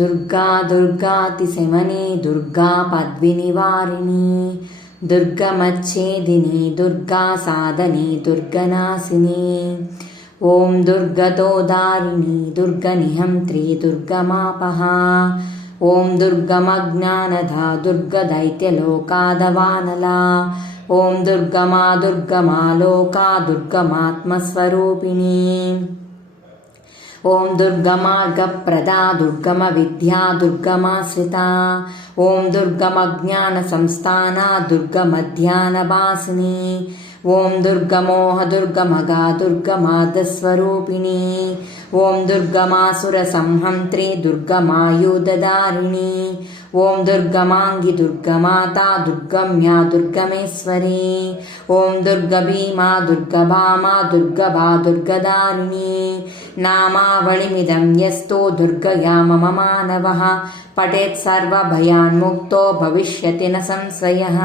दुर्गा दुर्गातिशमने दुर्गा पद्विनिवारिणी दुर्गमच्छेदिनी दुर्गा साधने दुर्गनाशिनी ॐ दुर्गतोदारिणी दुर्गनिहन्त्री दुर्गमापहा ॐ दुर्गमज्ञानदा दुर्गदैत्यलोकादवानला ॐ दुर्गमा दुर्गमा लोका दुर्गमात्मस्वरूपिणी ॐ दुर्गमार्गप्रदा दुर्गमविद्या दुर्गमाश्रिता ॐ दुर्गमज्ञानसंस्थाना दुर्गमध्यानवासिनी ॐ दुर्गमोह दुर्गमगा दुर्गमादस्वरूपिणी ॐ दुर्गमासुरसंहन्त्री दुर्गमायुधधारिणी ॐ दुर्गमाङ्गी दुर्गमाता दुर्गम्या दुर्गमेश्वरी ॐ दुर्गभीमा दुर्गभामा दुर्गभा दुर्गदारिणी नामावलिमिदं यस्तो दुर्गया मम मानवः पठेत् सर्वभयान्मुक्तो भविष्यति न संशयः।